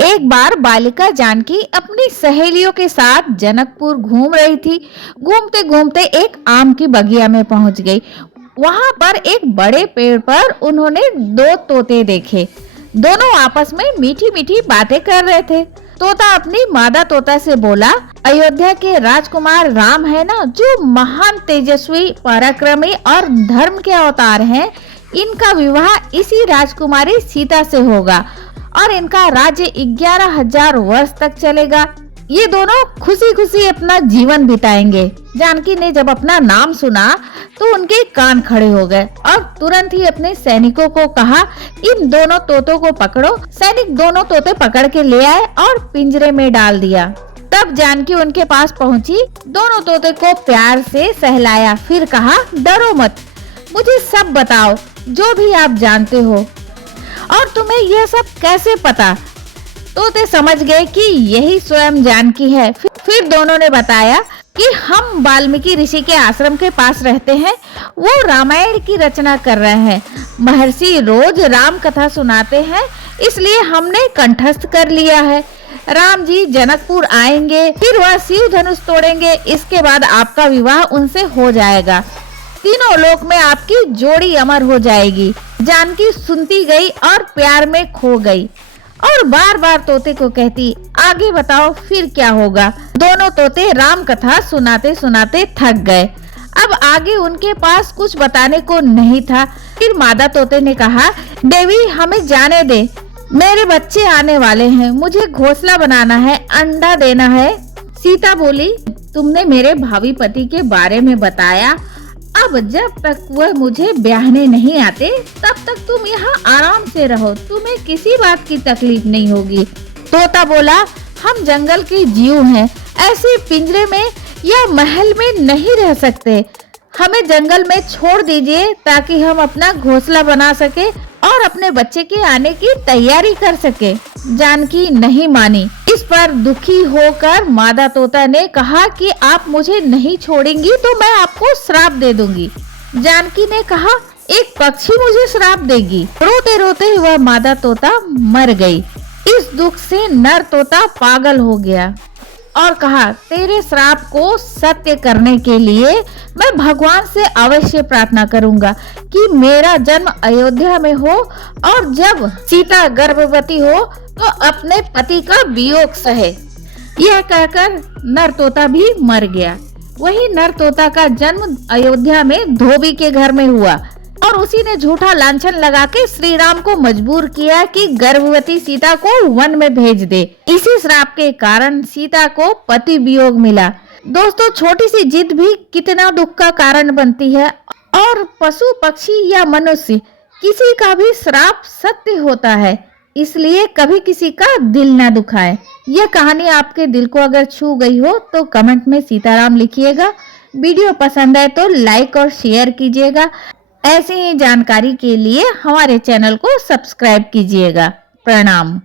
एक बार बालिका जानकी अपनी सहेलियों के साथ जनकपुर घूम रही थी। घूमते घूमते एक आम की बगिया में पहुंच गई। वहां पर एक बड़े पेड़ पर उन्होंने दो तोते देखे। दोनों आपस में मीठी मीठी बातें कर रहे थे। तोता अपनी मादा तोता से बोला, अयोध्या के राजकुमार राम है ना, जो महान तेजस्वी पराक्रमी और धर्म के अवतार हैं, इनका विवाह इसी राजकुमारी सीता से होगा और इनका राज्य 11,000 वर्ष तक चलेगा। ये दोनों खुशी खुशी अपना जीवन बिताएंगे। जानकी ने जब अपना नाम सुना तो उनके कान खड़े हो गए और तुरंत ही अपने सैनिकों को कहा, इन दोनों तोतों को पकड़ो। सैनिक दोनों तोते पकड़ के ले आए और पिंजरे में डाल दिया। तब जानकी उनके पास पहुंची, दोनों तोते को प्यार से सहलाया, फिर कहा, डरो मत, मुझे सब बताओ जो भी आप जानते हो। और तुम्हें यह सब कैसे पता? तोते समझ गए कि यही स्वयं जानकी है। फिर दोनों ने बताया कि हम वाल्मीकि ऋषि के आश्रम के पास रहते हैं। वो रामायण की रचना कर रहे हैं। महर्षि रोज राम कथा सुनाते हैं, इसलिए हमने कंठस्थ कर लिया है। राम जी जनकपुर आएंगे, फिर वह शिव धनुष तोड़ेंगे। इसके बाद आपका विवाह उनसे हो जाएगा। तीनों लोक में आपकी जोड़ी अमर हो जाएगी। जानकी सुनती गई और प्यार में खो गई और बार बार तोते को कहती, आगे बताओ फिर क्या होगा। दोनों तोते राम कथा सुनाते सुनाते थक गए। अब आगे उनके पास कुछ बताने को नहीं था। फिर मादा तोते ने कहा, देवी हमें जाने दे, मेरे बच्चे आने वाले हैं, मुझे घोंसला बनाना है, अंडा देना है। सीता बोली, तुमने मेरे भावी पति के बारे में बताया, अब जब तक वह मुझे ब्याहने नहीं आते तब तक तुम यहाँ आराम से रहो, तुम्हें किसी बात की तकलीफ नहीं होगी। तोता बोला, हम जंगल के जीव हैं, ऐसे पिंजरे में या महल में नहीं रह सकते, हमें जंगल में छोड़ दीजिए ताकि हम अपना घोंसला बना सके और अपने बच्चे के आने की तैयारी कर सके। जानकी नहीं मानी। इस पर दुखी होकर मादा तोता ने कहा कि आप मुझे नहीं छोड़ेंगी तो मैं आपको श्राप दे दूंगी। जानकी ने कहा, एक पक्षी मुझे श्राप देगी? रोते रोते वह मादा तोता मर गई। इस दुख से नर तोता पागल हो गया और कहा, तेरे श्राप को सत्य करने के लिए मैं भगवान से अवश्य प्रार्थना करूंगा कि मेरा जन्म अयोध्या में हो और जब सीता गर्भवती हो तो अपने पति का वियोग सहे। यह कहकर नर तोता भी मर गया। वही नर तोता का जन्म अयोध्या में धोबी के घर में हुआ और उसी ने झूठा लांछन लगा के श्री राम को मजबूर किया कि गर्भवती सीता को वन में भेज दे। इसी श्राप के कारण सीता को पति वियोग मिला। दोस्तों, छोटी सी जिद भी कितना दुख का कारण बनती है और पशु पक्षी या मनुष्य किसी का भी श्राप सत्य होता है, इसलिए कभी किसी का दिल ना दुखाए। यह कहानी आपके दिल को अगर छू गई हो तो कमेंट में सीताराम लिखिएगा। वीडियो पसंद आए तो लाइक और शेयर कीजिएगा। ऐसी ही जानकारी के लिए हमारे चैनल को सब्सक्राइब कीजिएगा। प्रणाम।